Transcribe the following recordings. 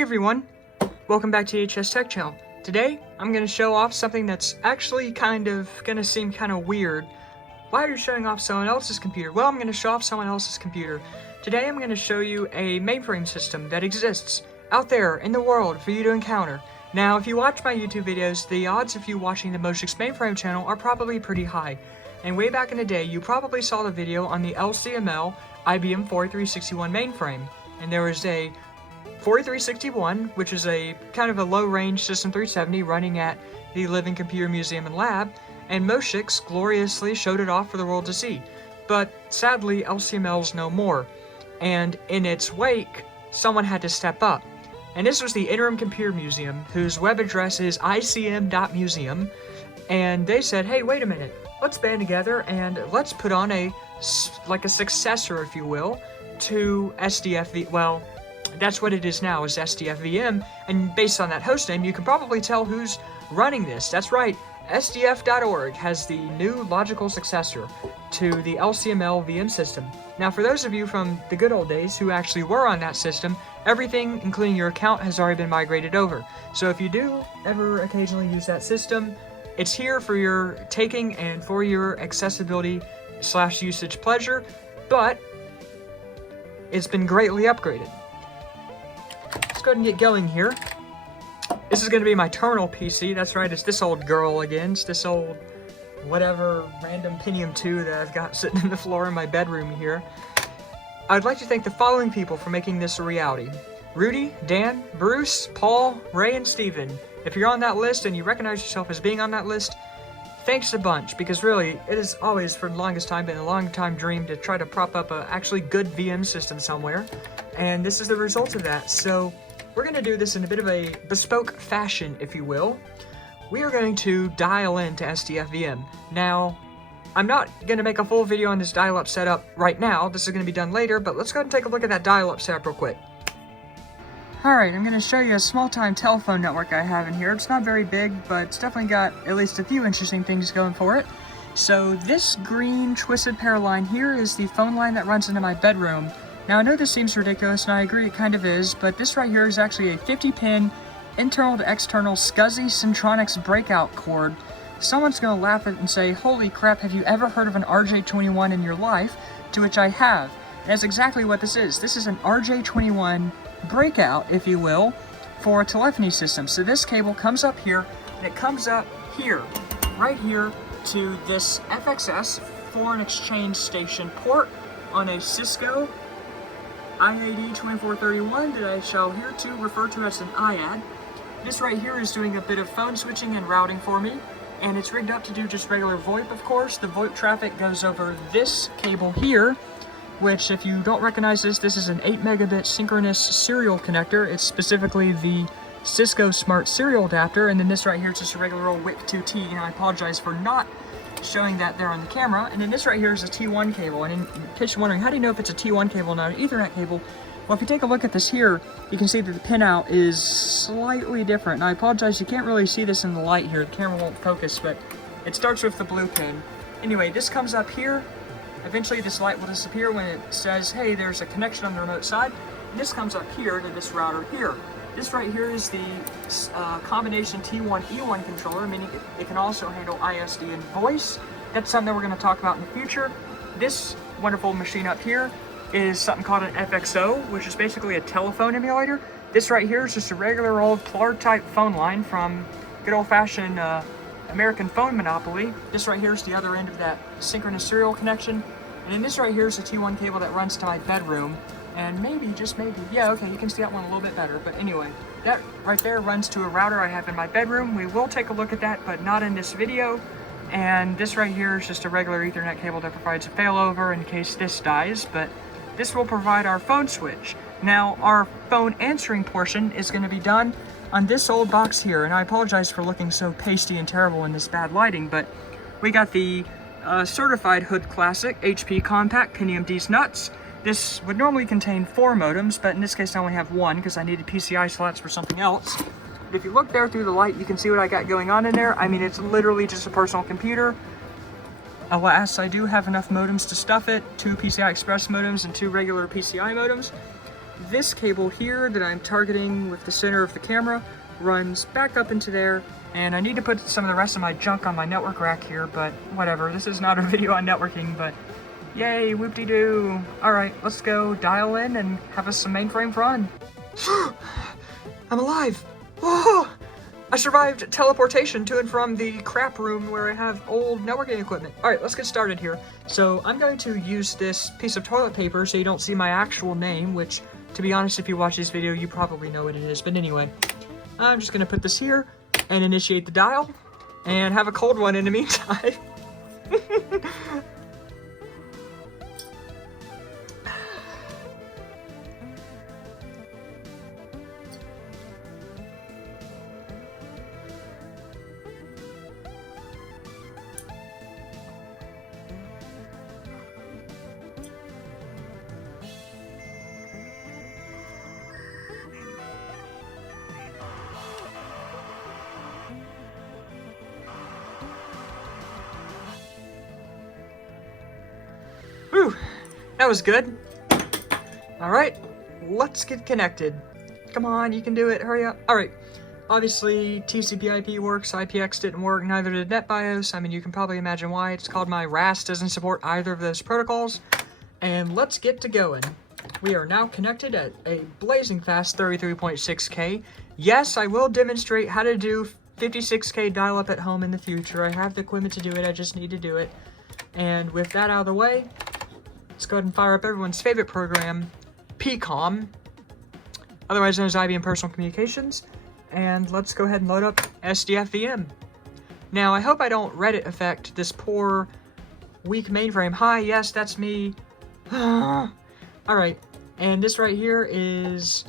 Hey everyone, welcome back to HS Tech Channel. Today, I'm going to show off something that's actually going to seem kind of weird. Why are you showing off someone else's computer? Well, I'm going to show off someone else's computer. Today, I'm going to show you a mainframe system that exists out there in the world for you to encounter. Now, if you watch my YouTube videos, the odds of you watching the Mojix Mainframe channel are probably pretty high. And way back in the day, you probably saw the video on the LCM+L IBM 4361 mainframe. And there was a 4361, which is a kind of a low-range System 370 running at the Living Computer Museum and Lab, and Mojix gloriously showed it off for the world to see. But sadly, LCM+L's no more, and in its wake, someone had to step up. And this was the Interim Computer Museum, whose web address is icm.museum, and they said, hey, wait a minute, let's band together and let's put on a successor, if you will, to SDF, well, that's what it is now, is SDF VM, and based on that hostname, you can probably tell who's running this. That's right, SDF.org has the new logical successor to the LCM+L VM system. Now, for those of you from the good old days who actually were on that system, everything, including your account, has already been migrated over. So if you do ever occasionally use that system, it's here for your taking and for your accessibility/usage pleasure, but it's been greatly upgraded. Let's go ahead and get going here. This is going to be my terminal PC. That's right, it's this old girl again. It's this old whatever random Pentium 2 that I've got sitting in the floor in my bedroom here. I'd like to thank the following people for making this a reality: Rudy, Dan, Bruce, Paul, Ray, and Steven. If you're on that list and you recognize yourself as being on that list, thanks a bunch, because really, it has always, for the longest time, been a long-time dream to try to prop up a actually good VM system somewhere, and this is the result of that. So we're going to do this in a bit of a bespoke fashion, if you will. We are going to dial into SDF VM. Now, I'm not going to make a full video on this dial-up setup right now. This is going to be done later, but let's go ahead and take a look at that dial-up setup real quick. Alright, I'm going to show you a small-time telephone network I have in here. It's not very big, but it's definitely got at least a few interesting things going for it. So this green twisted pair line here is the phone line that runs into my bedroom. Now, I know this seems ridiculous, and I agree it kind of is, but this right here is actually a 50-pin internal to external SCSI Centronics breakout cord. Someone's going to laugh at it and say, holy crap, have you ever heard of an RJ21 in your life? To which I have. And that's exactly what this is. This is an RJ21 breakout, if you will, for a telephony system. So this cable comes up here, and it comes up here, right here, to this FXS foreign exchange station port on a Cisco IAD2431 that I shall hereto refer to as an IAD. This right here is doing a bit of phone switching and routing for me, and it's rigged up to do just regular VoIP, of course. The VoIP traffic goes over this cable here, which, if you don't recognize this, this is an 8 megabit synchronous serial connector. It's specifically the Cisco Smart Serial Adapter, and then this right here is just a regular old WIC 2T, and I apologize for not showing that there on the camera. And then this right here is a T1 cable, and in case you're wondering, how do you know if it's a T1 cable, not an Ethernet cable? Well, if you take a look at this here, you can see that the pinout is slightly different, and I apologize, you can't really see this in the light here, the camera won't focus, but it starts with the blue pin. Anyway, this comes up here. Eventually this light will disappear when it says, hey, there's a connection on the remote side. And this comes up here to this router here. This right here is the combination T1E1 controller, meaning it can also handle ISD and voice. That's something that we're going to talk about in the future. This wonderful machine up here is something called an FXO, which is basically a telephone emulator. This right here is just a regular old Plard type phone line from good old-fashioned American phone monopoly. This right here is the other end of that synchronous serial connection, and then this right here is a T1 cable that runs to my bedroom, and maybe, just maybe, yeah, okay, you can see that one a little bit better, but anyway, that right there runs to a router I have in my bedroom. We will take a look at that, but not in this video. And this right here is just a regular Ethernet cable that provides a failover in case this dies, but this will provide our phone switch. Now, our phone answering portion is going to be done on this old box here, and I apologize for looking so pasty and terrible in this bad lighting, but we got the certified Hood Classic HP Compact Pentium D's nuts. This would normally contain 4 modems, but in this case I only have 1 because I needed PCI slots for something else. But if you look there through the light, you can see what I got going on in there. I mean, it's literally just a personal computer. Alas, I do have enough modems to stuff it, 2 PCI Express modems and 2 regular PCI modems. this cable here that I'm targeting with the center of the camera runs back up into there, and I need to put some of the rest of my junk on my network rack here, but whatever. This is not a video on networking, but yay, whoop-de-doo. All right, let's go dial in and have us some mainframe fun. I'm alive. Oh, I survived teleportation to and from the crap room where I have old networking equipment. All right, let's get started here. So I'm going to use this piece of toilet paper so you don't see my actual name, which, to be honest, if you watch this video, you probably know what it is. But anyway, I'm just gonna put this here and initiate the dial and have a cold one in the meantime. Whew, that was good. All right, let's get connected. Come on, you can do it, hurry up. All right, obviously TCP/IP works, IPX didn't work, neither did NetBIOS. I mean, you can probably imagine why. It's called my RAS doesn't support either of those protocols. And let's get to going. We are now connected at a blazing fast 33.6K. Yes, I will demonstrate how to do 56K dial-up at home in the future. I have the equipment to do it, I just need to do it. And with that out of the way, let's go ahead and fire up everyone's favorite program, PCOM, otherwise known as IBM Personal Communications, and let's go ahead and load up SDF VM. Now, I hope I don't Reddit affect this poor, weak mainframe. Hi, yes, that's me. Alright, and this right here is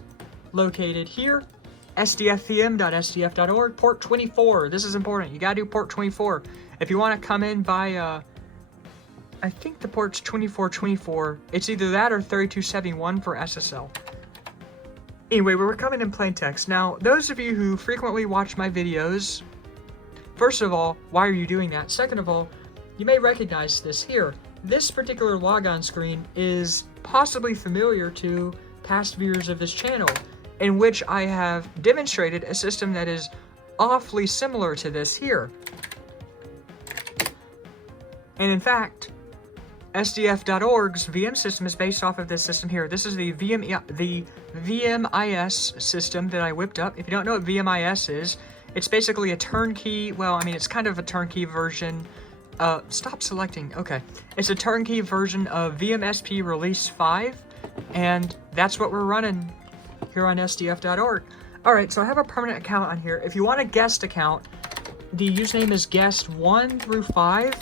located here, sdfvm.sdf.org, port 24. This is important. You gotta do port 24. If you want to come in by, I think the port's 2424. It's either that or 3271 for SSL. Anyway, we're coming in plain text. Now, those of you who frequently watch my videos, first of all, why are you doing that? Second of all, you may recognize this here. This particular logon screen is possibly familiar to past viewers of this channel, in which I have demonstrated a system that is awfully similar to this here. And in fact, SDF.org's VM system is based off of this system here. This is the VMIS system that I whipped up. If you don't know what VMIS is, it's basically a turnkey, well, I mean, it's kind of a turnkey version. Stop selecting. Okay. It's a turnkey version of VMSP Release 5, and that's what we're running here on SDF.org. Alright, so I have a permanent account on here. If you want a guest account, the username is guest 1 through 5.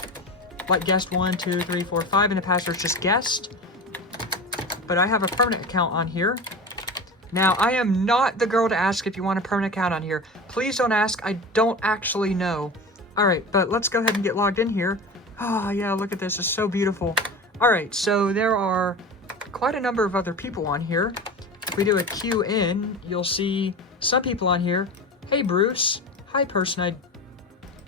Like guest 1, 2, 3, 4, 5, and the password's just guest. But I have a permanent account on here. Now, I am not the girl to ask if you want a permanent account on here. Please don't ask, I don't actually know. Alright, but let's go ahead and get logged in here. Oh yeah, look at this, it's so beautiful. Alright, so there are quite a number of other people on here. If we do a Q in, you'll see some people on here. Hey Bruce. Hi person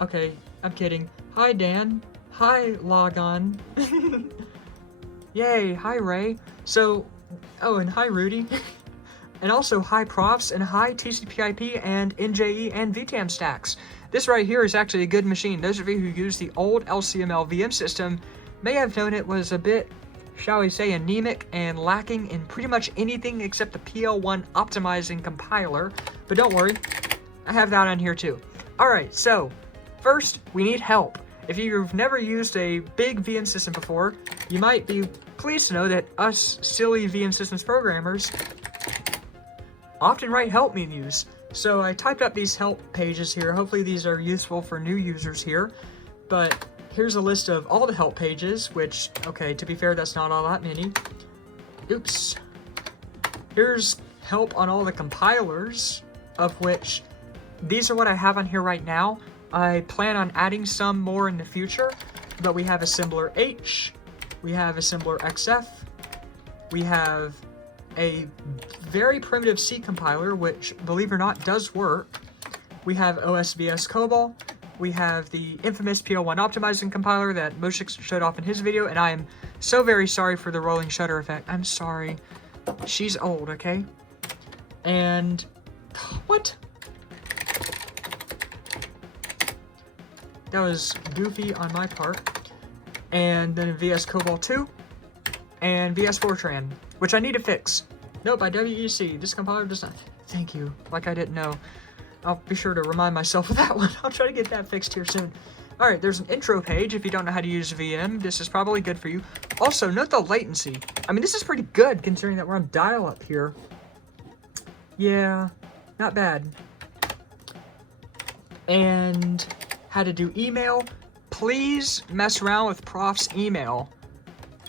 Okay, I'm kidding. Hi Dan. Hi, Logon. Yay, hi, Ray. So, oh, and hi, Rudy. And also, hi, Profs, and hi, TCP/IP, and NJE, and VTAM stacks. This right here is actually a good machine. Those of you who use the old LCM+L VM system may have known it was a bit, shall we say, anemic and lacking in pretty much anything except the PL1 optimizing compiler. But don't worry, I have that on here too. Alright, so, first, we need help. If you've never used a big VM system before, you might be pleased to know that us silly VM systems programmers often write help menus. So I typed up these help pages here. Hopefully these are useful for new users here. But here's a list of all the help pages, which, okay, to be fair, that's not all that many. Oops. Here's help on all the compilers, of which these are what I have on here right now. I plan on adding some more in the future, but we have assembler H, we have assembler XF, we have a very primitive C compiler, which, believe it or not, does work. We have OSVS COBOL, we have the infamous PL1 optimizing compiler that Moshik showed off in his video, and I am so very sorry for the rolling shutter effect. I'm sorry. She's old, okay? And what? That was goofy on my part. And then VS Cobalt 2 and VS Fortran, which I need to fix. Nope, by WEC. This compiler does not. Thank you. Like I didn't know. I'll be sure to remind myself of that one. I'll try to get that fixed here soon. Alright, there's an intro page if you don't know how to use VM. This is probably good for you. Also, note the latency. I mean, this is pretty good considering that we're on dial-up here. Yeah, not bad. And how to do email. Please mess around with Prof's email.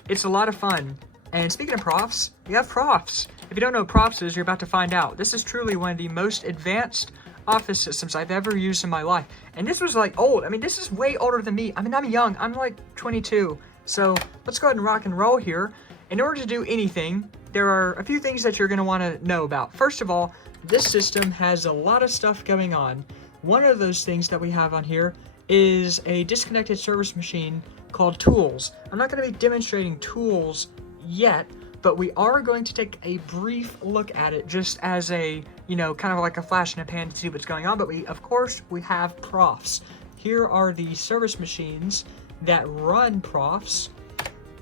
It's a lot of fun. And speaking of profs, we have profs. If you don't know what profs is, you're about to find out. This is truly one of the most advanced office systems I've ever used in my life. And this was like old. I mean, this is way older than me. I mean, I'm young. I'm like 22. So let's go ahead and rock and roll here. In order to do anything, there are a few things that you're going to want to know about. First of all, this system has a lot of stuff going on. One of those things that we have on here is a disconnected service machine called Tools. I'm not going to be demonstrating Tools yet, but we are going to take a brief look at it just as a, you know, kind of like a flash in a pan to see what's going on. But we have profs. Here are the service machines that run profs,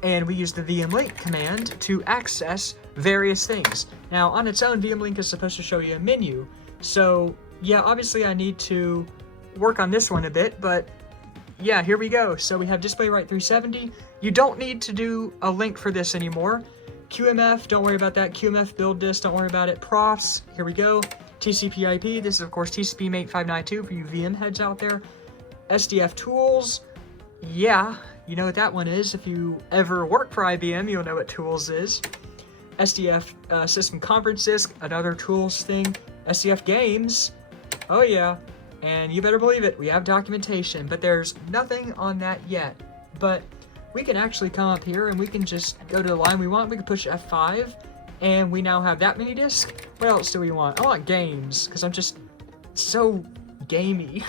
and we use the vmlink command to access various things. Now, on its own, vmlink is supposed to show you a menu. So, yeah, obviously I need to work on this one a bit, but yeah, here we go. So we have display write 370. You don't need to do a link for this anymore. QMF, don't worry about that. QMF build disk, don't worry about it. Profs, here we go. TCP IP, this is of course TCP mate 592 for you VM heads out there. SDF tools, yeah, you know what that one is. If you ever work for IBM, you'll know what tools is. SDF system conference disk, another tools thing. SDF games, oh yeah. And you better believe it, we have documentation, but there's nothing on that yet. But we can actually come up here and we can just go to the line we want. We can push F5 and we now have that many disks. What else do we want? I want games because I'm just so gamey.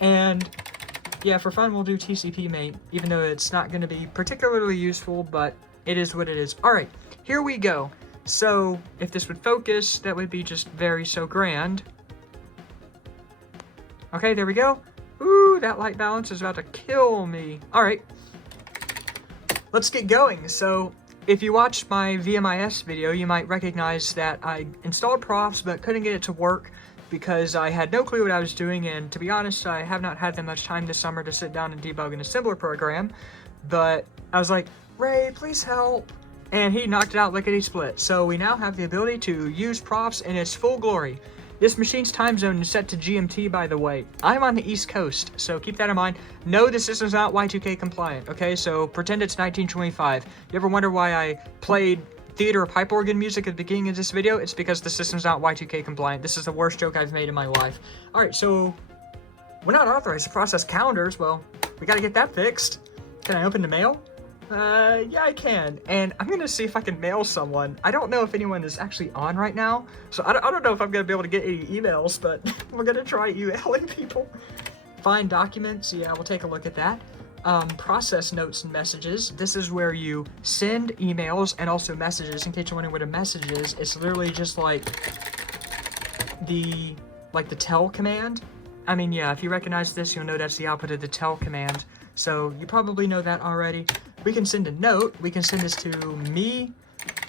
And yeah, for fun, we'll do TCP mate, even though it's not going to be particularly useful, but it is what it is. All right, here we go. So if this would focus, that would be just very so grand. Okay, there we go. Ooh, that light balance is about to kill me. All right, let's get going. So if you watched my VMIS video, you might recognize that I installed profs but couldn't get it to work because I had no clue what I was doing, and to be honest, I have not had that much time this summer to sit down and debug an assembler program. But I was like, Ray, please help. And he knocked it out lickety-split. So we now have the ability to use profs in its full glory. This machine's time zone is set to GMT, by the way. I'm on the East Coast, so keep that in mind. No, the system's not Y2K compliant, okay? So pretend it's 1925. You ever wonder why I played theater pipe organ music at the beginning of this video? It's because the system's not Y2K compliant. This is the worst joke I've made in my life. Alright, so we're not authorized to process calendars. Well, we gotta get that fixed. Can I open the mail? Yeah, I can. And I'm gonna see if I can mail someone. I don't know if anyone is actually on right now, so I don't know if I'm gonna be able to get any emails, but we're gonna try emailing people. Find documents, yeah, we'll take a look at that. Process notes and messages. This is where you send emails and also messages. In case you're wondering what a message is, it's literally just like the tell command. I mean, yeah, if you recognize this, you'll know that's the output of the tell command. So you probably know that already. We can send a note. We can send this to me,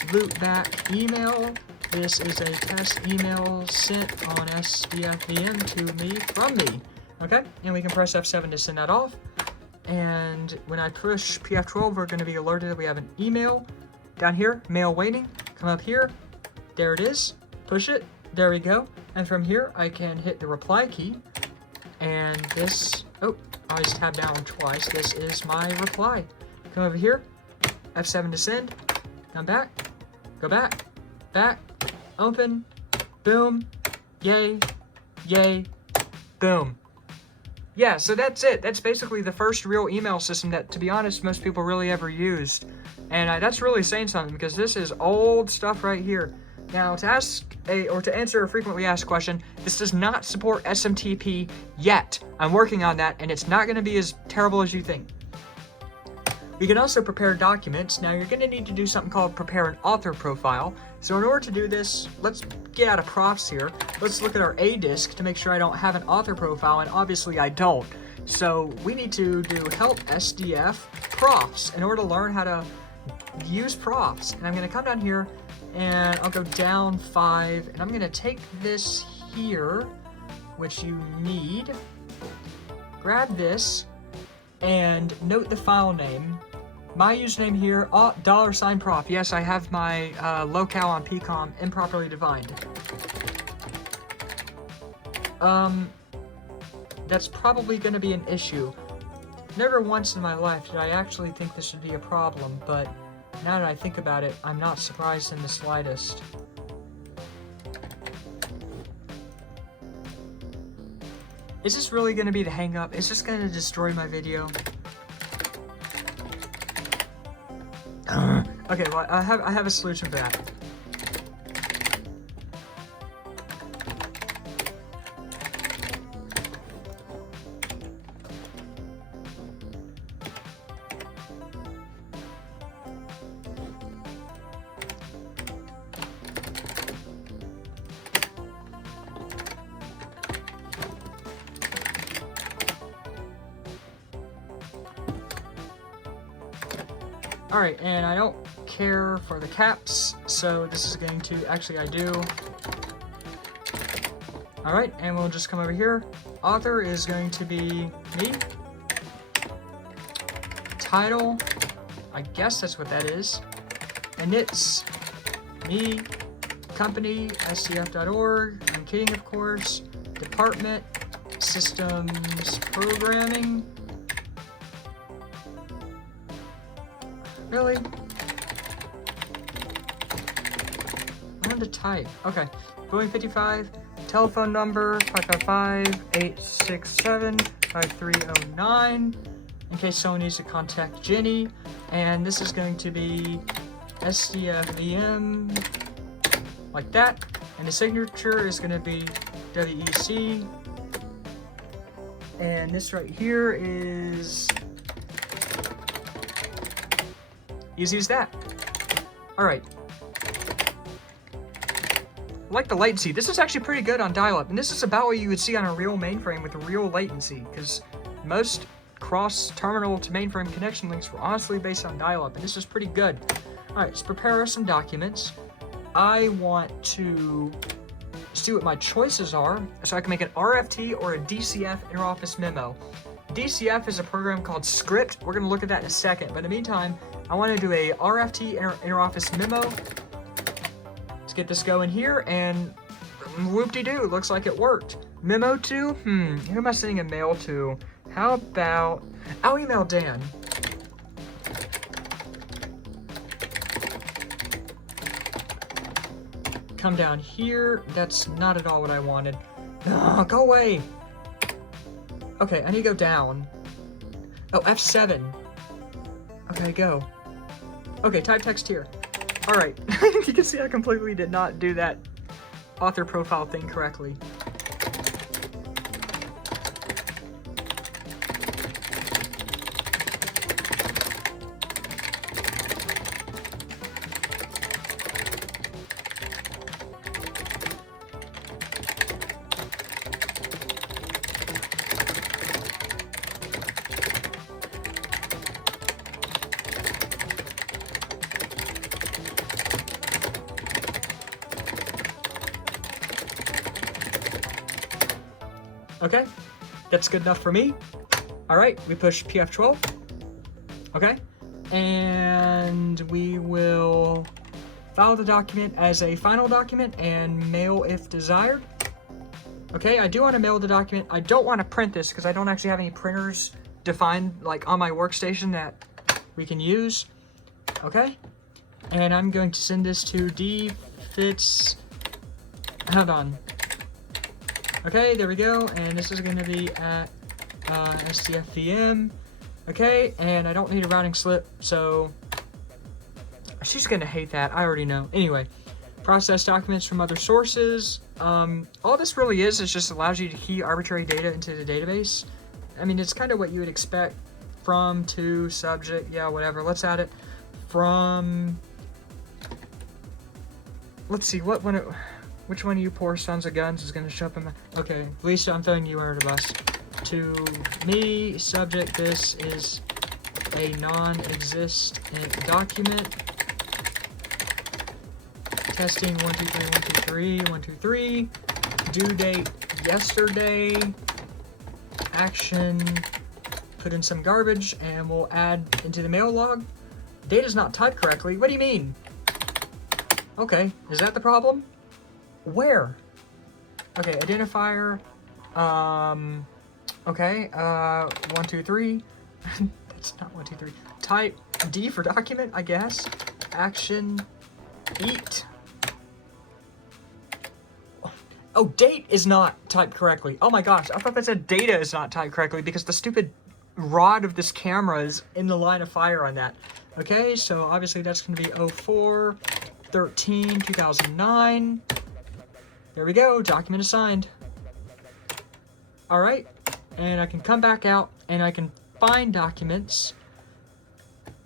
loopback email. This is a test email sent on SDF VM to me from me. Okay, and we can press F7 to send that off. And when I push PF12, we're going to be alerted that we have an email. Down here, mail waiting. Come up here. There it is. Push it. There we go. And from here, I can hit the reply key. And this, oh, I always tab down twice. This is my reply. Come over here, F7 to send, come back, go back, back, open, boom, yay, yay, boom. Yeah, so that's it. That's basically the first real email system that, to be honest, most people really ever used. And that's really saying something because this is old stuff right here. Now, to answer a frequently asked question, this does not support SMTP yet. I'm working on that, and it's not going to be as terrible as you think. We can also prepare documents. Now you're going to need to do something called prepare an author profile. So in order to do this, let's get out of profs here. Let's look at our A disk to make sure I don't have an author profile, and obviously I don't. So we need to do help SDF profs in order to learn how to use profs. And I'm going to come down here and I'll go down 5, and I'm going to take this here, which you need, grab this, and note the file name. My username here, $prof. Yes, I have my locale on PCOM improperly defined. That's probably going to be an issue. Never once in my life did I actually think this would be a problem, but now that I think about it, I'm not surprised in the slightest. Is this really going to be the hang-up? Is this going to destroy my video? Okay, well, I have a solution for that. Alright, and I don't care for the caps, so this is going to, actually I do. Alright, and we'll just come over here. Author is going to be me. Title, I guess that's what that is. And it's me. Company, sdf.org. I'm kidding, of course. Department, systems, programming. Really? Learn to type. Okay. Boeing 55. Telephone number 555-867-5309. In case someone needs to contact Jenny. And this is going to be SDF VM. Like that. And the signature is going to be WEC. And this right here is easy as that. Alright. I like the latency. This is actually pretty good on dial-up, and this is about what you would see on a real mainframe with real latency, because most cross-terminal to mainframe connection links were honestly based on dial-up, and this is pretty good. Alright, let's prepare some documents. I want to see what my choices are, so I can make an RFT or a DCF interoffice memo. DCF is a program called Script. We're going to look at that in a second, but in the meantime, I want to do a RFT interoffice memo. Let's get this going here, and whoop-de-doo, looks like it worked. Memo to? Who am I sending a mail to? How about, I'll email Dan. Come down here. That's not at all what I wanted. Oh, go away. Okay, I need to go down. Oh, F7. Okay, go. Okay, type text here. Alright, you can see I completely did not do that author profile thing correctly. Okay, that's good enough for me. All right, we push PF12. Okay, and we will file the document as a final document and mail if desired. Okay, I do want to mail the document. I don't want to print this because I don't actually have any printers defined like on my workstation that we can use. Okay, and I'm going to send this to dfits. Hold on. Okay, there we go, and this is going to be at SDF VM. Okay, and I don't need a routing slip, so she's going to hate that. I already know. Anyway, process documents from other sources. All this really is just allows you to key arbitrary data into the database. I mean, it's kind of what you would expect from to subject, yeah, whatever. Let's add it from, let's see, which one of you poor sons of guns is going to show up in my, okay, Lisa, I'm throwing you under the bus. To me, subject, this is a non-existent document. Testing 1, 2, 3, 1, 2, 3, 1, 2, 3. Due date yesterday. Action, put in some garbage, and we'll add into the mail log. Data's not typed correctly. What do you mean? Okay, is that the problem? Where? Okay, identifier. Okay, 1, 2, 3. That's not 1, 2, 3. Type D for document, I guess. Action, eat. Oh, date is not typed correctly. Oh my gosh, I thought that said data is not typed correctly because the stupid rod of this camera is in the line of fire on that. Okay, so obviously that's going to be 04/13/2009. There we go, document assigned. All right, and I can come back out and I can find documents,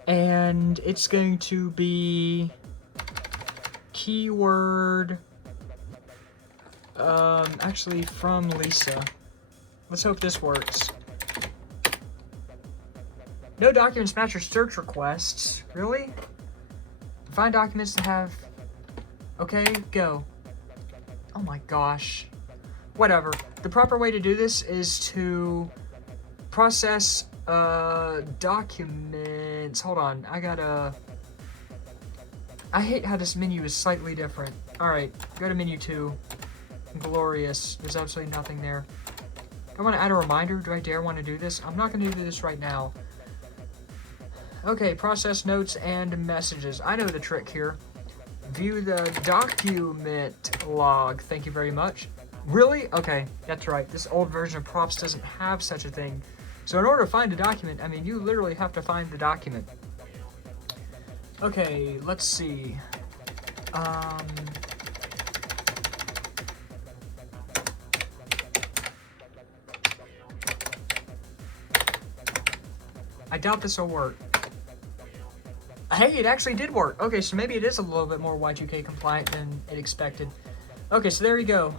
and it's going to be keyword, actually from Lisa. Let's hope this works. No documents match your search requests. Really? Find documents that have, okay, go. Oh my gosh. Whatever. The proper way to do this is to process documents. Hold on, I hate how this menu is slightly different. Alright, go to menu 2. Glorious. There's absolutely nothing there. I want to add a reminder. Do I dare want to do this? I'm not going to do this right now. Okay, process notes and messages. I know the trick here. View the document log. Thank you very much. Really? Okay, that's right. This old version of props doesn't have such a thing. So in order to find a document, I mean, you literally have to find the document. Okay, let's see. I doubt this will work. Hey, it actually did work. Okay, so maybe it is a little bit more Y2K compliant than it expected. Okay, so there you go.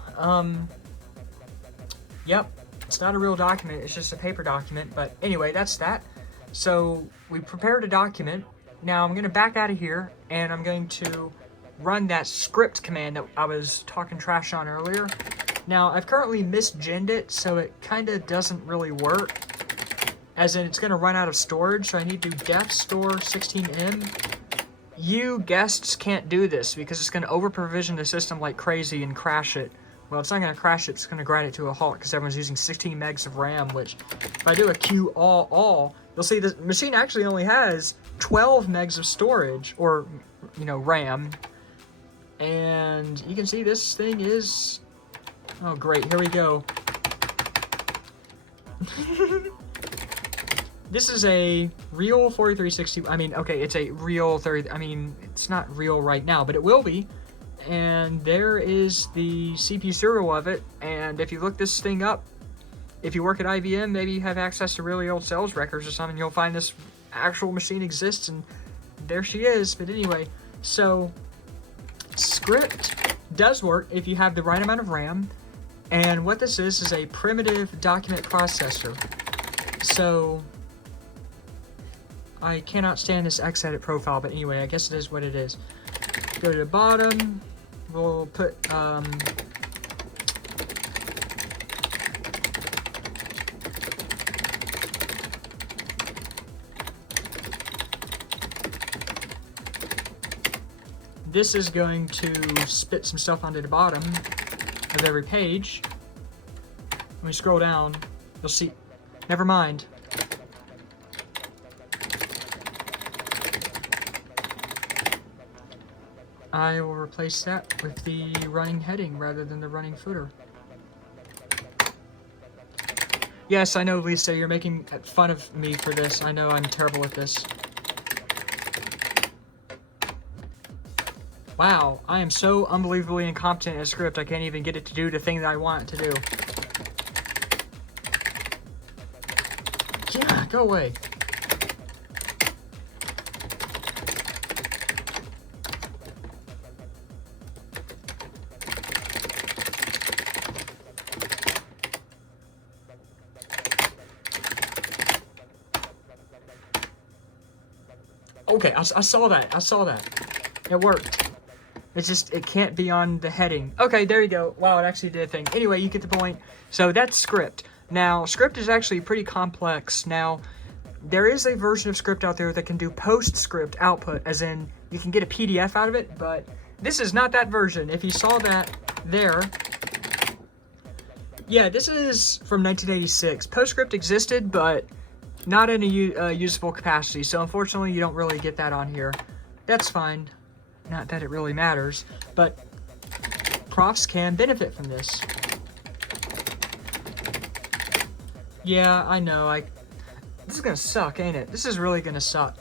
Yep, it's not a real document, it's just a paper document. But anyway, that's that. So we prepared a document. Now I'm gonna back out of here and I'm going to run that script command that I was talking trash on earlier. Now I've currently misgened it, so it kinda doesn't really work. As in, it's going to run out of storage, so I need to def store 16M. You guests can't do this because it's going to over-provision the system like crazy and crash it. Well, it's not going to crash it, it's going to grind it to a halt because everyone's using 16 megs of RAM, which, if I do a QAll, you'll see the machine actually only has 12 megs of storage, or, you know, RAM. And you can see this thing is... Oh, great, here we go. This is a real 4360, I mean, okay, it's a real 30, I mean, it's not real right now, but it will be. And there is the CPU serial of it, and if you look this thing up, if you work at IBM, maybe you have access to really old sales records or something, you'll find this actual machine exists, and there she is. But anyway, so script does work if you have the right amount of RAM, and what this is a primitive document processor. So I cannot stand this Xedit profile, but anyway, I guess it is what it is. Go to the bottom, we'll put, this is going to spit some stuff onto the bottom of every page. When we scroll down, you'll see, never mind. I will replace that with the running heading rather than the running footer. Yes, I know, Lisa, you're making fun of me for this. I know I'm terrible at this. Wow, I am so unbelievably incompetent at script, I can't even get it to do the thing that I want it to do. Yeah, go away. okay, I saw that. I saw that. It worked. It's just, it can't be on the heading. Okay, there you go. Wow, it actually did a thing. Anyway, you get the point. So that's script. Now, script is actually pretty complex. Now, there is a version of script out there that can do postscript output, as in you can get a PDF out of it, but this is not that version. If you saw that there, yeah, this is from 1986. Postscript existed, but not in a usable capacity, so unfortunately you don't really get that on here. That's fine. Not that it really matters, but profs can benefit from this. Yeah, I know, this is gonna suck, ain't it? This is really gonna suck.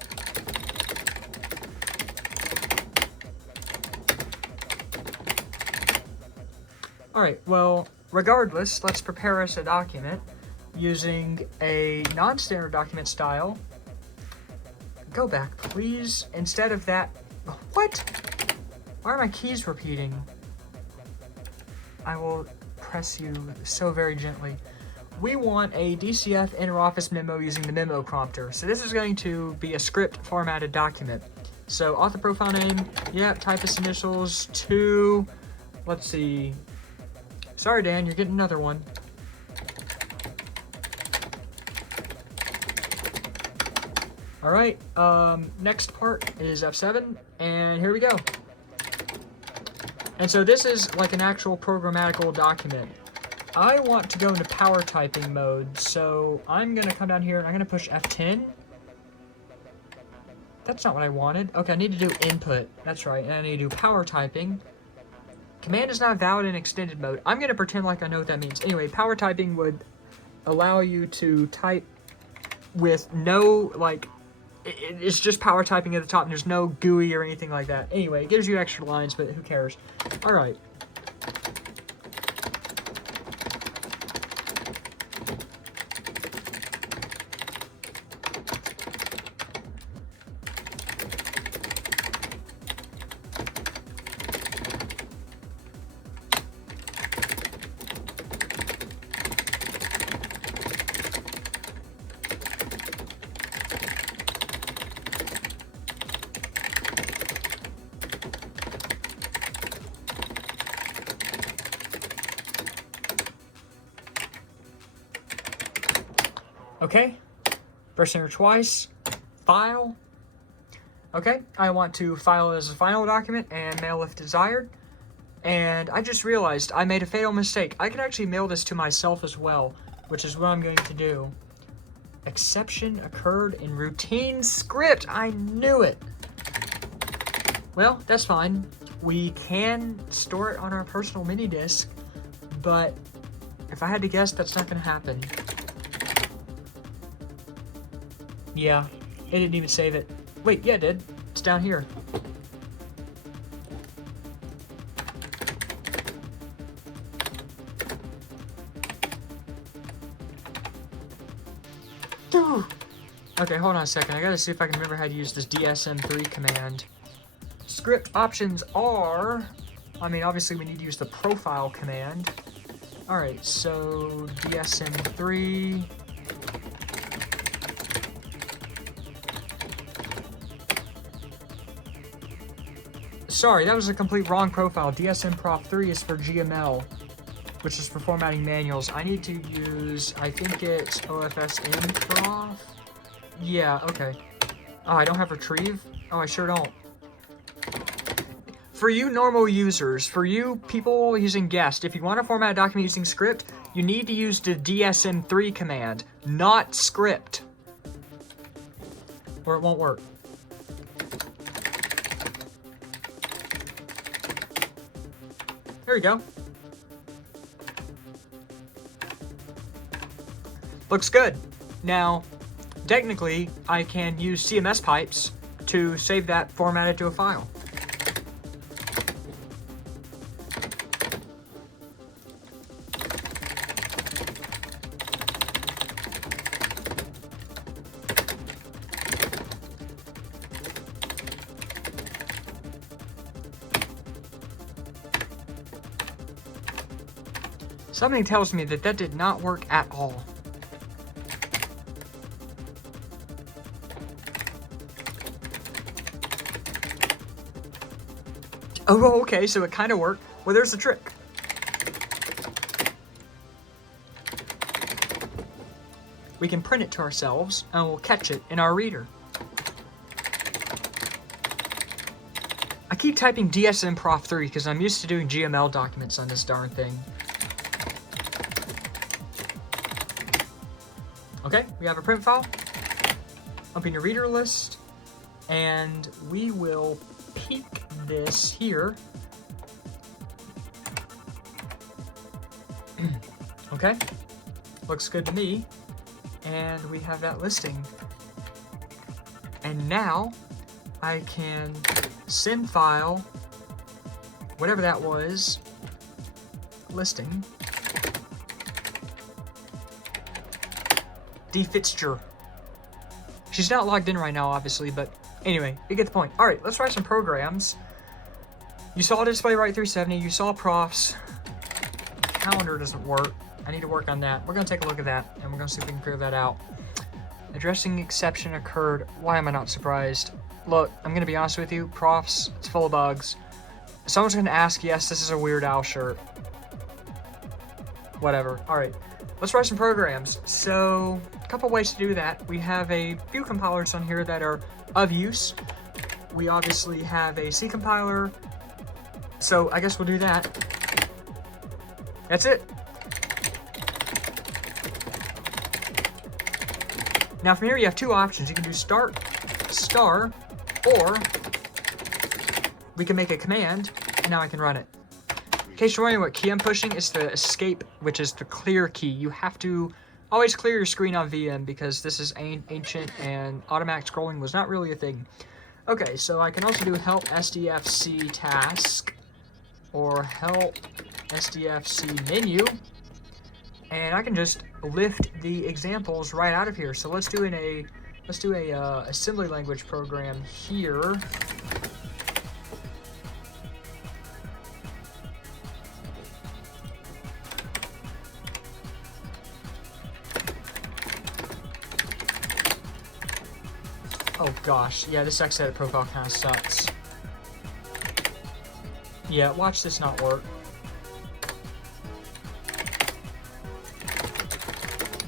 Alright, well, regardless, let's prepare us a document using a non-standard document style. Go back, please. Instead of that... What? Why are my keys repeating? I will press you so very gently. We want a DCF interoffice memo using the memo prompter. So this is going to be a script formatted document. So author profile name, yep, typist initials, 2, let's see. Sorry, Dan, you're getting another one. All right, next part is F7, and here we go. And so this is like an actual programmatical document. I want to go into power typing mode, so I'm gonna come down here and I'm gonna push F10. That's not what I wanted. Okay, I need to do input. That's right, and I need to do power typing. Command is not valid in extended mode. I'm gonna pretend like I know what that means. Anyway, power typing would allow you to type with no, like, it's just power typing at the top and there's no GUI or anything like that. Anyway, it gives you extra lines, but who cares? All right. Okay, press enter twice, file. Okay, I want to file it as a final document and mail if desired. And I just realized I made a fatal mistake. I can actually mail this to myself as well, which is what I'm going to do. Exception occurred in routine script. I knew it. Well, that's fine. We can store it on our personal mini disk, but if I had to guess, that's not going to happen. Yeah, it didn't even save it. Wait, yeah, it did. It's down here. Okay, hold on a second. I gotta see if I can remember how to use this DSM3 command. Script options are... I mean, obviously we need to use the profile command. Alright, so DSM3... Sorry, that was a complete wrong profile. DSM Prof 3 is for GML, which is for formatting manuals. I need to use, I think it's OFSM Prof. Yeah, okay. Oh, I don't have retrieve? Oh, I sure don't. For you normal users, for you people using guest, if you want to format a document using script, you need to use the DSM3 command, not script, or it won't work. There you go. Looks good. Now, technically, I can use CMS pipes to save that formatted to a file. Something tells me that that did not work at all. Oh, okay, so it kind of worked. Well, there's the trick. We can print it to ourselves, and we'll catch it in our reader. I keep typing DSM Prof 3 because I'm used to doing GML documents on this darn thing. Okay, we have a print file. Open your reader list, and we will peek this here. Okay, looks good to me. And we have that listing. And now I can send file, whatever that was, listing, DFitzger. She's not logged in right now, obviously, but anyway, you get the point. All right, let's write some programs. You saw display write 370, you saw profs. Calendar doesn't work. I need to work on that. We're gonna take a look at that, and we're gonna see if we can figure that out. Addressing exception occurred. Why am I not surprised? Look, I'm gonna be honest with you, profs, it's full of bugs. Someone's gonna ask, yes, this is a Weird Al shirt. Whatever. All right, let's write some programs. So, a couple ways to do that. We have a few compilers on here that are of use. We obviously have a C compiler, so I guess we'll do that. That's it. Now from here you have two options. You can do start, star, or we can make a command, and now I can run it. In case you're wondering what key I'm pushing, it's the escape, which is the clear key. You have to always clear your screen on VM because this is ancient and automatic scrolling was not really a thing. Okay, so I can also do help SDFC task or help SDFC menu, and I can just lift the examples right out of here. So let's do a assembly language program here. Oh gosh, yeah, this Xedit profile kind of sucks. Yeah, watch this not work.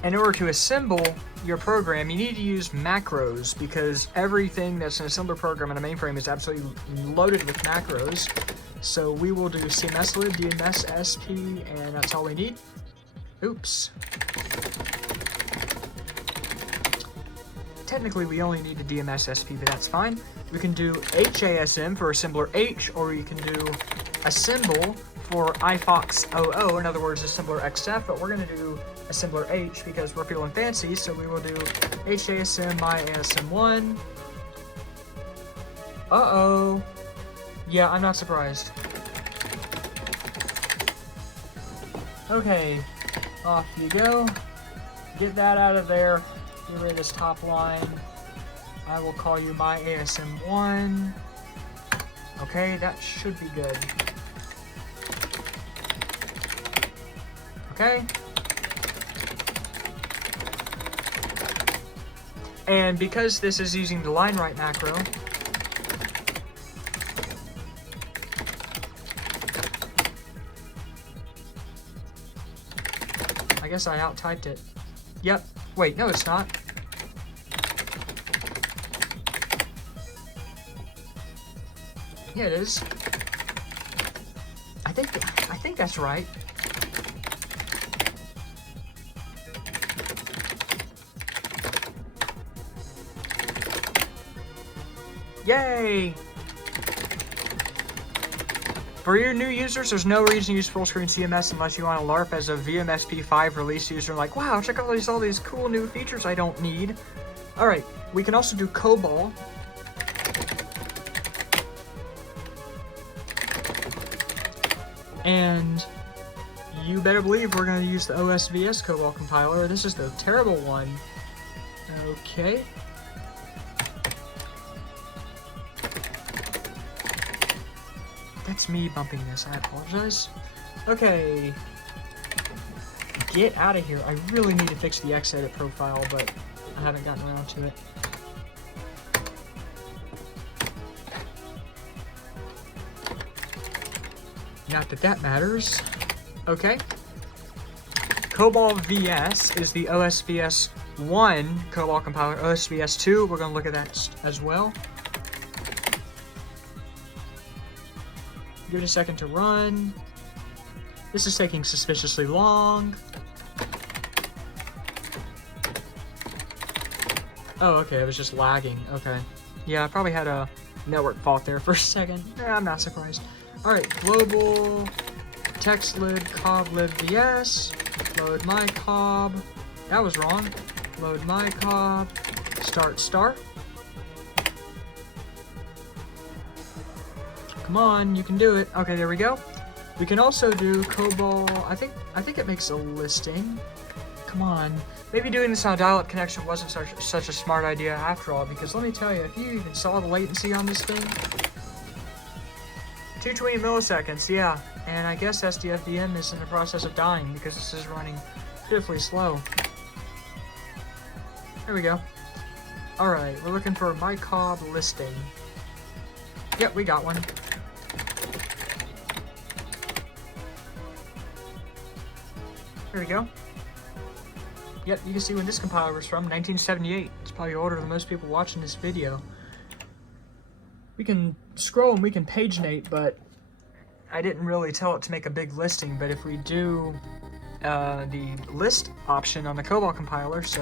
In order to assemble your program, you need to use macros because everything that's an assembler program in a mainframe is absolutely loaded with macros. So we will do CMSLib, DMSSP, and that's all we need. Oops. Technically, we only need a DMSSP, but that's fine. We can do HASM for assembler H, or you can do assemble for iFox00, in other words, assembler XF, but we're going to do assembler H because we're feeling fancy, so we will do HASM myASM1. Uh-oh. Yeah, I'm not surprised. Okay, off you go. Get that out of there. Get rid of this top line. I will call you myASM1. Okay, that should be good. Okay. And because this is using the line right macro, I guess I out-typed it. Yep. Wait, no it's not. Yeah, it is. I think that's right. Yay! For your new users, there's no reason to use full screen CMS unless you want to LARP as a VMSP5 release user. Like, wow, check out all these cool new features I don't need. Alright, we can also do COBOL. And you better believe we're going to use the OSVS COBOL compiler. This is the terrible one. Okay. That's me bumping this, I apologize. Okay. Get out of here. I really need to fix the Xedit profile, but I haven't gotten around to it. Not that that matters. Okay. COBOL VS is the OSVS 1 COBOL compiler. OSVS 2, we're going to look at that as well. Give it a second to run. This is taking suspiciously long. Oh, okay, it was just lagging. Okay. Yeah, I probably had a network fault there for a second. Yeah, I'm not surprised. Alright, global text lib cob lib vs. Load my cob. That was wrong. Load my cob. Start. Come on, you can do it. Okay, there we go. We can also do COBOL. I think it makes a listing. Come on. Maybe doing this on a dial-up connection wasn't such a smart idea after all, because let me tell you, if you even saw the latency on this thing, 220 milliseconds, yeah. And I guess SDF VM is in the process of dying because this is running pitifully slow. There we go. Alright, we're looking for my cob listing. Yep, we got one. There we go. Yep, you can see when this compiler was from, 1978. It's probably older than most people watching this video. We can scroll and we can paginate, but I didn't really tell it to make a big listing. But if we do the list option on the COBOL compiler, so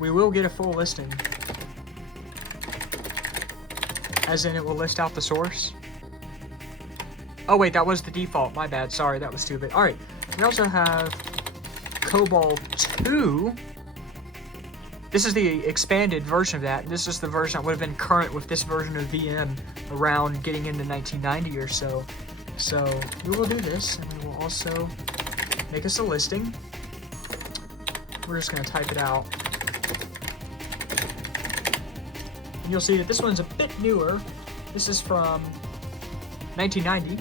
we will get a full listing. As in, it will list out the source. Oh wait, that was the default. My bad. Sorry, that was stupid. Alright, we also have COBOL 2. This is the expanded version of that. This is the version that would have been current with this version of VM around getting into 1990 or so. So we will do this, and we will also make us a listing. We're just going to type it out. And you'll see that this one's a bit newer. This is from 1990.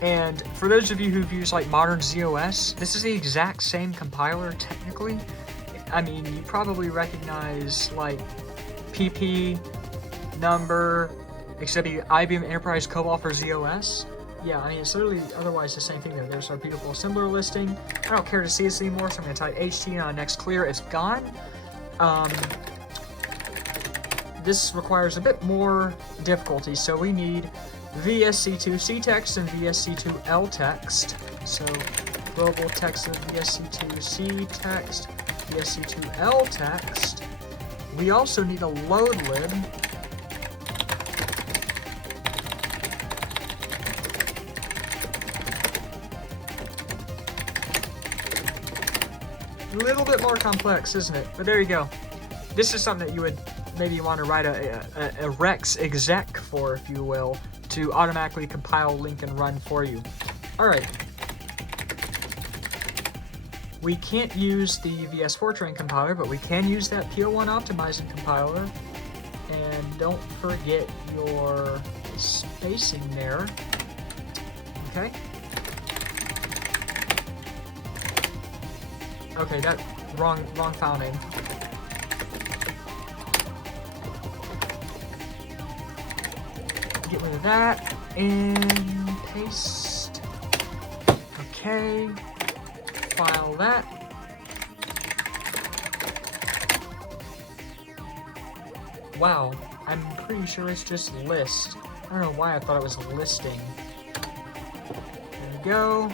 And for those of you who've used like modern ZOS, this is the exact same compiler technically. I mean, you probably recognize like PP, number, except IBM Enterprise COBOL for ZOS. Yeah, I mean, it's literally otherwise the same thing there. There's our beautiful assembler listing. I don't care to see this anymore, so I'm going to type HT on next clear. It's gone. This requires a bit more difficulty, so we need VSC2C text and VSC2L text. So global text of VSC2C text, VSC2L text. We also need a load lib. A little bit more complex, isn't it? But there you go. This is something that you would maybe want to write a Rex exec for, if you will, to automatically compile, link, and run for you. Alright. We can't use the VS Fortran compiler, but we can use that PO1 optimizing compiler. And don't forget your spacing there. Okay. Okay, that wrong file name. Get rid of that and paste. Okay. File that. Wow, I'm pretty sure it's just list. I don't know why I thought it was listing. There we go.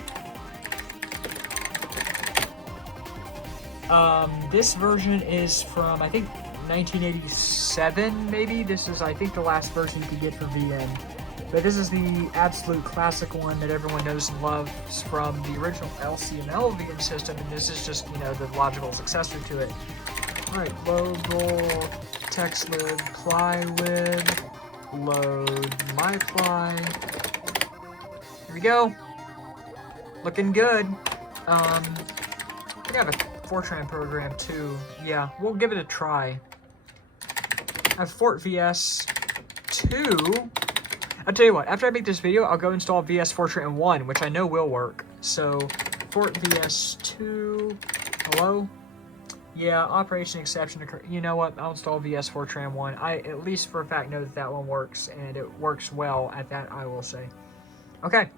This version is from, I think, 1987, maybe? This is, I think, the last version you could get for VM. But this is the absolute classic one that everyone knows and loves from the original LCM+L VM system, and this is just, you know, the logical successor to it. Alright, global text lib, ply lib, load my ply. Here we go. Looking good. I got a Fortran program too. Yeah, we'll give it a try. I have Fort VS 2. I'll tell you what, after I make this video, I'll go install VS Fortran 1, which I know will work. So, Fort VS 2. Hello? Yeah, operation exception occur. You know what? I'll install VS4Tran1. I at least for a fact know that that one works, and it works well at that, I will say. Okay,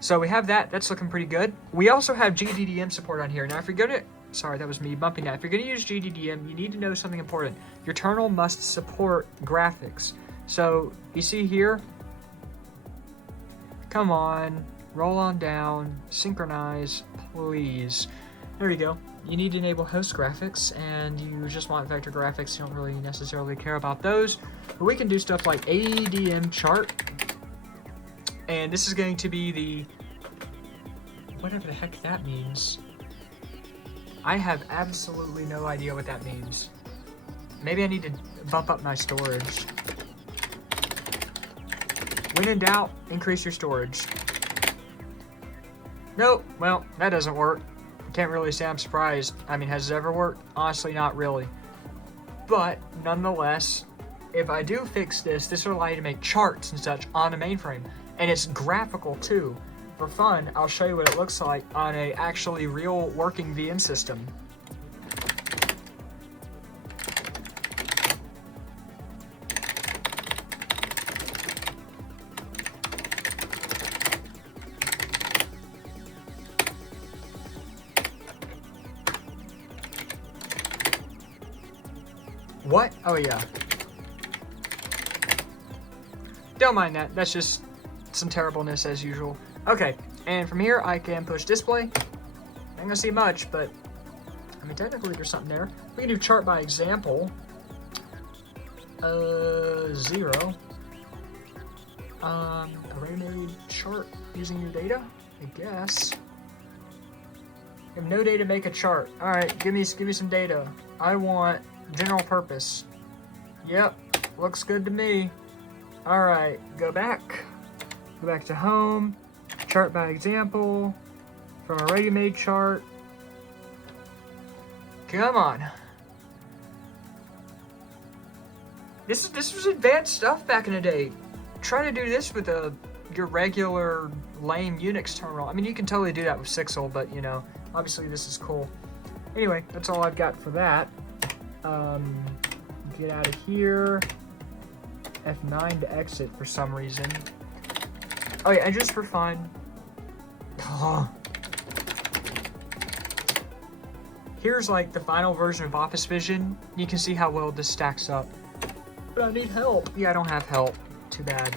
so we have that. That's looking pretty good. We also have GDDM support on here. Now, if you're gonna, sorry, that was me bumping that. If you're gonna use GDDM, you need to know something important. Your terminal must support graphics. So you see here, come on, roll on down, synchronize, please. There you go. You need to enable host graphics, and you just want vector graphics. You don't really necessarily care about those. But we can do stuff like ADM chart. And this is going to be the, whatever the heck that means. I have absolutely no idea what that means. Maybe I need to bump up my storage. When in doubt, increase your storage. Nope, well, that doesn't work. Can't really say I'm surprised. I mean, has it ever worked? Honestly, not really. But, nonetheless, if I do fix this, this will allow you to make charts and such on a mainframe. And it's graphical, too. For fun, I'll show you what it looks like on a actually real working VM system. What? Oh, yeah. Don't mind that. That's just some terribleness as usual. Okay, and from here I can push display. Not gonna see much, but I mean, technically there's something there. We can do chart by example. 0. Array-made chart using your data, I guess. You have no data, make a chart. All right, give me some data. I want general purpose. Yep, looks good to me. All right, go back to home, chart by example, from a ready-made chart. Come on. This was advanced stuff back in the day. Try to do this with your regular lame UNIX terminal. I mean, you can totally do that with SDF, but you know, obviously this is cool. Anyway, that's all I've got for that. Get out of here. F9 to exit for some reason. Oh yeah, and just for fun. Here's like the final version of Office Vision. You can see how well this stacks up. But I need help. Yeah, I don't have help. Too bad.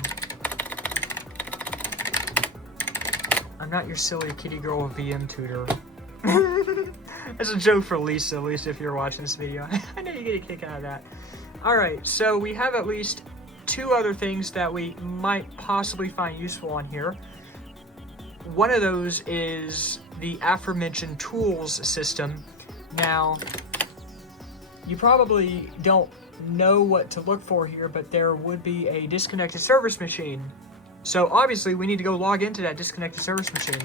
I'm not your silly kitty girl VM tutor. That's a joke for Lisa, at least if you're watching this video. I know you get a kick out of that. Alright, so we have at least 2 other things that we might possibly find useful on here. One of those is the aforementioned tools system. Now, you probably don't know what to look for here, but there would be a disconnected service machine. So obviously we need to go log into that disconnected service machine.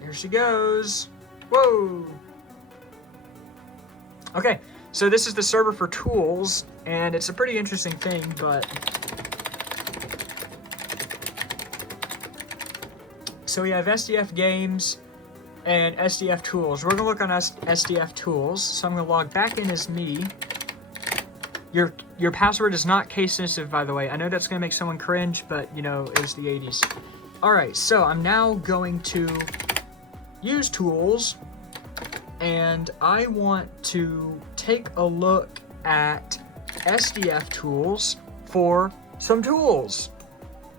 Here she goes. Whoa. Okay, so this is the server for tools, and it's a pretty interesting thing, but... So we have SDF games and SDF tools. We're gonna look on SDF tools, so I'm gonna log back in as me. Your password is not case sensitive, by the way. I know that's gonna make someone cringe, but you know, it was the 80s. Alright, so I'm now going to use tools, and I want to take a look at SDF tools for some tools.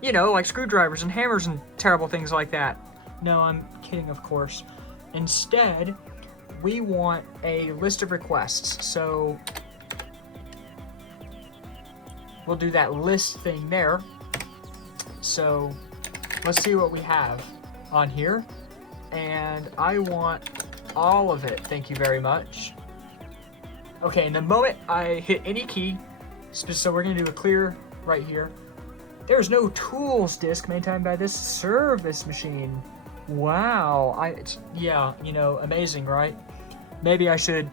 You know, like screwdrivers and hammers and terrible things like that. No, I'm kidding, of course. Instead, we want a list of requests. So we'll do that list thing there. So let's see what we have on here. And I want all of it, thank you very much. Okay, and the moment I hit any key, so we're gonna do a clear right here. There's no tools disk maintained by this service machine. Wow, yeah, you know, amazing, right? maybe I should,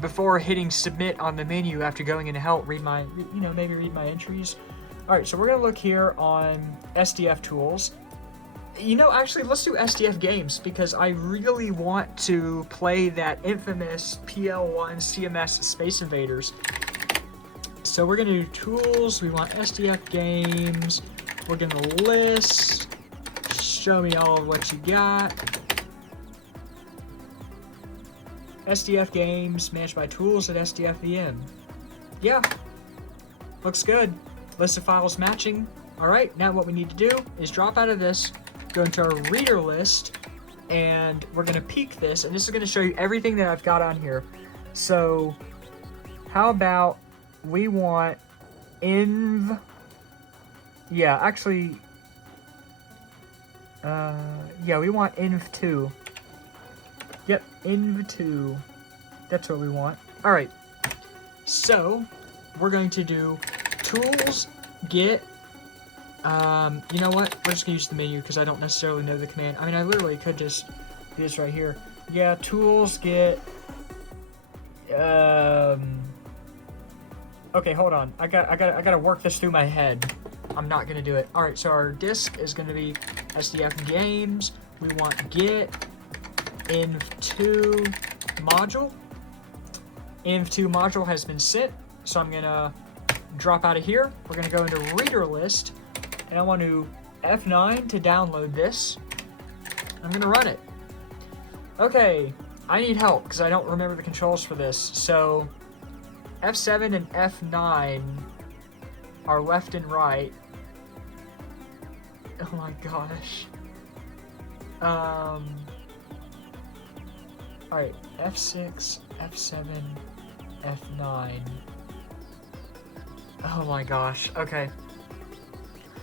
before hitting submit on the menu after going into help, read my, maybe read my entries. All right, so we're gonna look here on SDF tools. Actually, let's do SDF games because I really want to play that infamous PL1 CMS Space Invaders. So we're gonna do tools, we want SDF games, we're gonna list, show me all of what you got. SDF games managed by tools at SDF VM. Yeah, looks good. List of files matching. All right, now what we need to do is drop out of this, go into our reader list, and we're gonna peek this, and this is gonna show you everything that I've got on here. So how about we want inv, yeah, actually, yeah, we want inv2. Yep, inv2. That's what we want. All right, so we're going to do tools, get, you know what? We're just gonna use the menu because I don't necessarily know the command. I mean, I literally could just do this right here. Yeah, tools, get, okay, hold on. I gotta work this through my head. I'm not gonna do it. All right, so our disk is gonna be SDF games. We want get inv2 module. Inv2 module has been sent, so I'm gonna drop out of here. We're gonna go into reader list, and I want to F9 to download this. I'm gonna run it. Okay, I need help because I don't remember the controls for this. So F7 and F9 are left and right. Oh my gosh. Alright, F6, F7, F9. Oh my gosh, okay.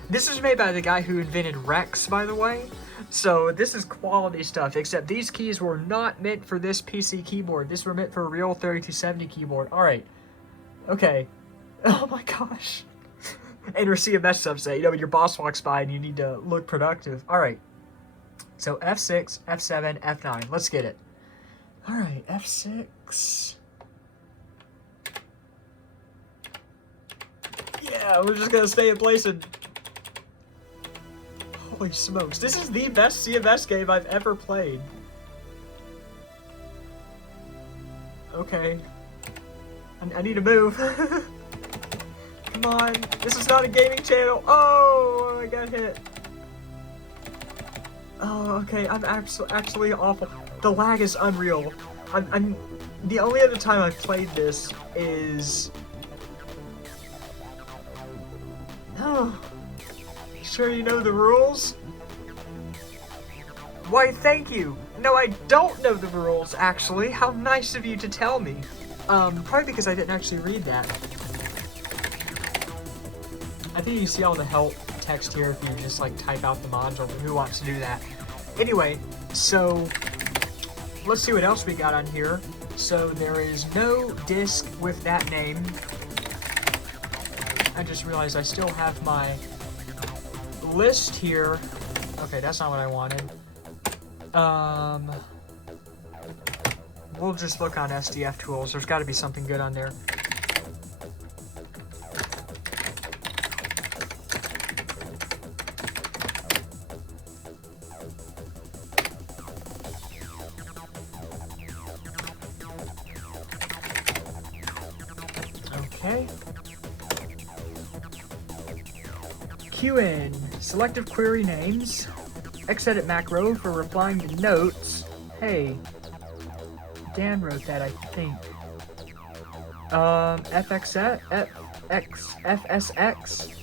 This was made by the guy who invented Rex, by the way. So this is quality stuff, except these keys were not meant for this PC keyboard. These were meant for a real 3270 keyboard. Alright. Okay. Oh my gosh. Enter CMS subset, when your boss walks by and you need to look productive. Alright. So F6, F7, F9. Let's get it. Alright, F6. Yeah, we're just gonna stay in place and... Holy smokes, this is the best CMS game I've ever played. Okay. I need to move. Come on, this is not a gaming channel. Oh, I got hit. Oh, okay, I'm actually awful. The lag is unreal. I'm the only other time I've played this is... Oh, sure you know the rules? Why, thank you. No, I don't know the rules, actually. How nice of you to tell me. Probably because I didn't actually read that. I think you can see all the help text here if you just, like, type out the module, but who wants to do that? Anyway, so let's see what else we got on here. So there is no disk with that name. I just realized I still have my list here. Okay, that's not what I wanted. We'll just look on SDF tools. There's got to be something good on there. Okay. QN, selective query names, xedit macro for replying to notes. Hey, Dan wrote that, I think. FSX,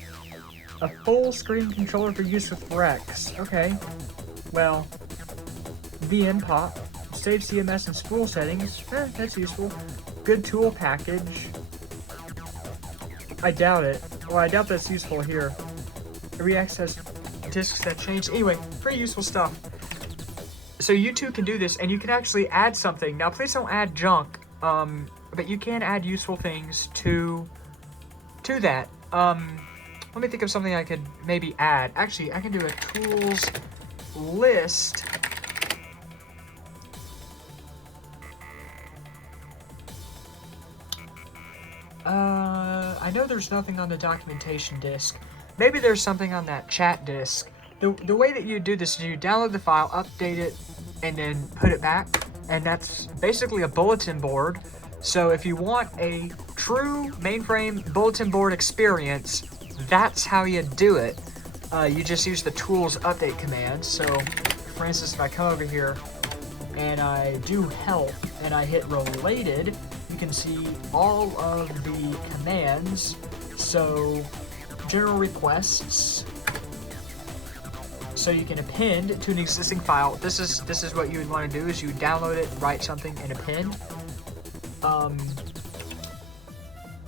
a full screen controller for use with Rex. Okay, well, VM pop, save CMS and spool settings. That's useful. Good tool package. I doubt it. Well, I doubt that's useful here. Reaccess disks that change. Anyway, pretty useful stuff. So you too can do this, and you can actually add something. Now, please don't add junk, but you can add useful things to that. Let me think of something I could maybe add. Actually, I can do a tools list. I know there's nothing on the documentation disk. Maybe there's something on that chat disk. The way that you do this is you download the file, update it, and then put it back. And that's basically a bulletin board. So if you want a true mainframe bulletin board experience, that's how you do it. You just use the tools update command. So for instance, if I come over here and I do help and I hit related, you can see all of the commands. So general requests, so you can append to an existing file. This is what you would want to do, is you download it, write something, and append.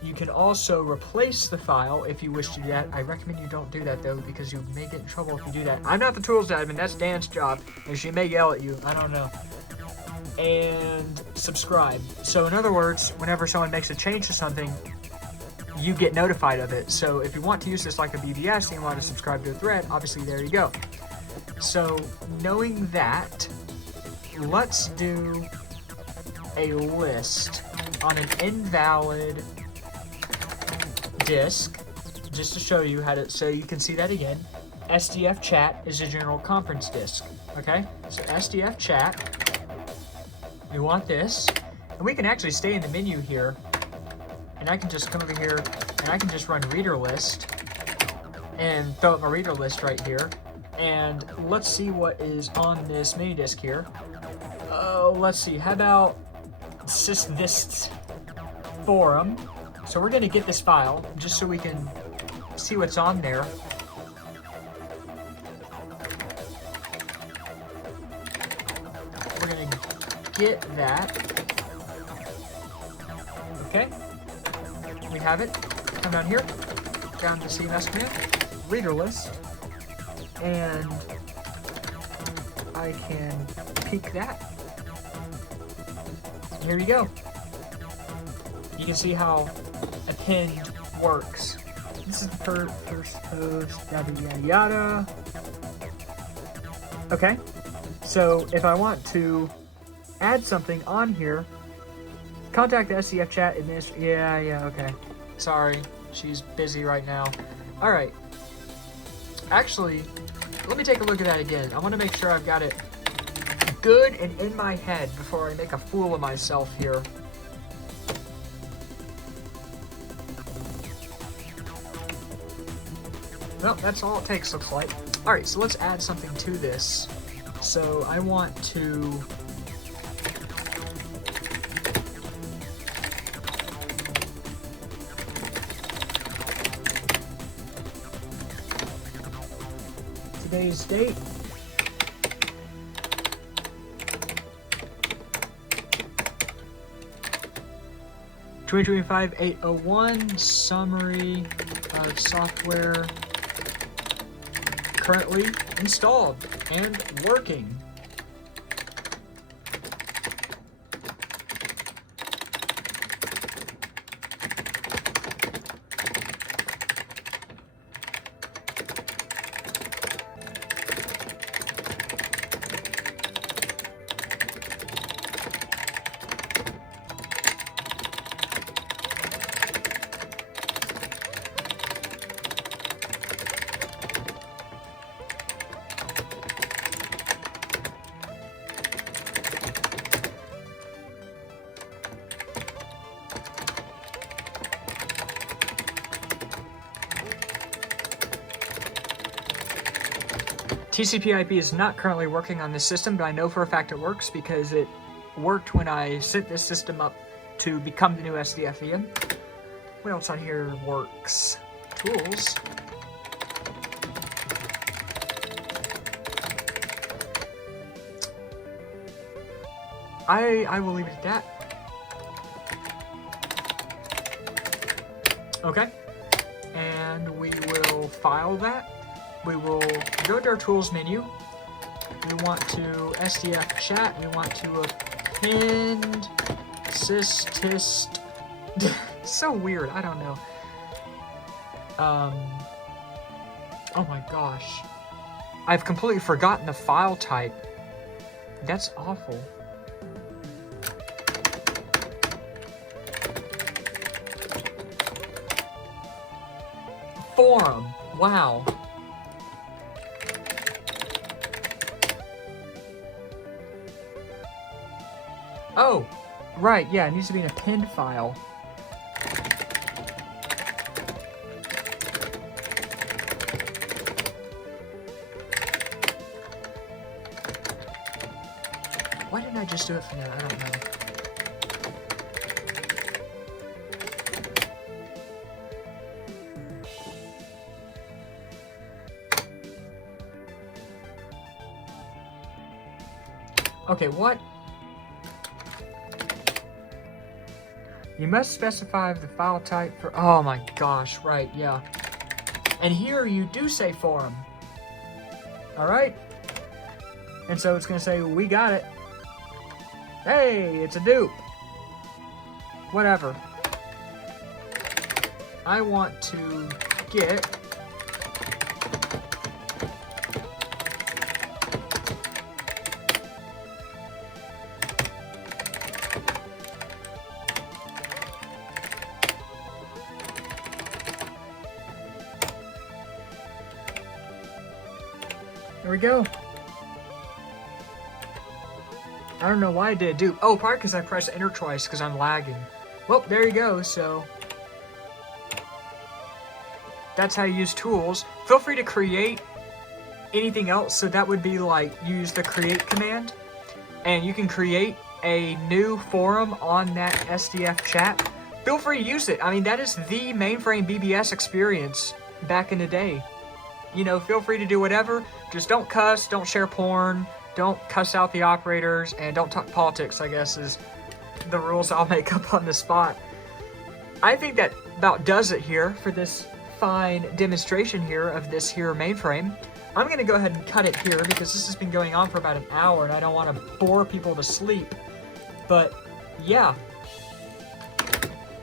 You can also replace the file if you wish to do that. I recommend you don't do that though, because you may get in trouble if you do that. I'm not the tools admin, that's Dan's job, and she may yell at you, I don't know. And subscribe. So in other words, whenever someone makes a change to something, you get notified of it. So if you want to use this like a BBS and you want to subscribe to a thread, obviously there you go. So knowing that, let's do a list on an invalid disk, just to show you how to, so you can see that again. SDF chat is a general conference disk. Okay, so SDF chat, you want this, and we can actually stay in the menu here, and I can just come over here and I can just run reader list and throw up my reader list right here. And let's see what is on this mini disk here. Oh, let's see, how about this forum? So we're gonna get this file just so we can see what's on there. We're gonna get that. Okay, we have it. Come down here, down to CMS command, reader list, and I can peek that. Here you go. You can see how append works. This is the first post, yada yada yada. Okay, so if I want to add something on here, contact the SDF chat administrator. Yeah, okay. Sorry, she's busy right now. All right. Actually, let me take a look at that again. I want to make sure I've got it good and in my head before I make a fool of myself here. Well, that's all it takes, looks like. All right, so let's add something to this. So I want to today's date. (2025-801) summary of software currently installed and working. TCP/IP is not currently working on this system, but I know for a fact it works because it worked when I set this system up to become the new SDF VM. What else on here works? Tools. I will leave it at that. Okay. And we will file that. We will go to our tools menu. We want to SDF chat. We want to append sys-tist. So weird. I don't know. Oh my gosh. I've completely forgotten the file type. That's awful. forum. Wow. Oh, right, yeah, it needs to be in a pinned file. Why didn't I just do it from there? I don't know. Okay, what? You must specify the file type for... Oh my gosh, right, yeah. And here you do say forum. Alright? And so it's going to say, we got it. Hey, it's a dupe. Whatever. I want to get... There we go. I don't know why I did dupe. Oh, probably because I pressed enter twice because I'm lagging. Well, there you go, so... That's how you use tools. Feel free to create anything else, so that would be like, use the create command, and you can create a new forum on that SDF chat. Feel free to use it. I mean, that is the mainframe BBS experience back in the day. You know, feel free to do whatever. Just don't cuss, don't share porn, don't cuss out the operators, and don't talk politics, I guess, is the rules I'll make up on the spot. I think that about does it here for this fine demonstration here of this here mainframe. I'm going to go ahead and cut it here because this has been going on for about an hour and I don't want to bore people to sleep. But, yeah.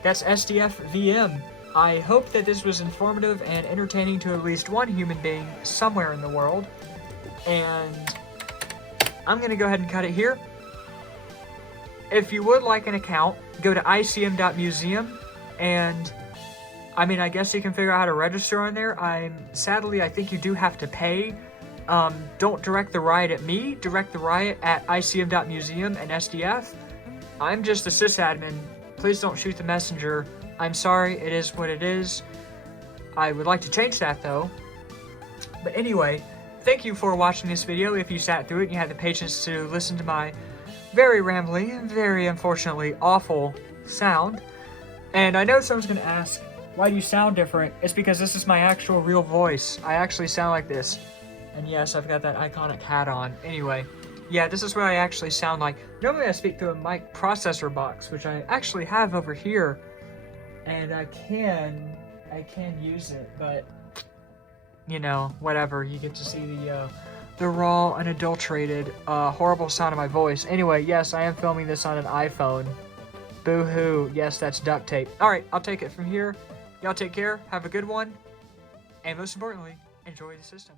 That's SDF VM. I hope that this was informative and entertaining to at least one human being somewhere in the world. And I'm going to go ahead and cut it here. If you would like an account, go to icm.museum and I mean, I guess you can figure out how to register on there. Sadly, I think you do have to pay. Don't direct the riot at me. Direct the riot at icm.museum and SDF. I'm just a sysadmin. Please don't shoot the messenger. I'm sorry, it is what it is. I would like to change that though. But anyway, thank you for watching this video. If you sat through it and you had the patience to listen to my very rambly and very unfortunately awful sound. And I know someone's going to ask, why do you sound different? It's because this is my actual real voice. I actually sound like this. And yes, I've got that iconic hat on. Anyway, yeah, this is what I actually sound like. Normally I speak through a mic processor box, which I actually have over here. And I can use it, but you know, whatever. You get to see the raw, unadulterated, horrible sound of my voice. Anyway, yes, I am filming this on an iPhone. Boo-hoo. Yes, that's duct tape. Alright, I'll take it from here. Y'all take care, have a good one, and most importantly, enjoy the system.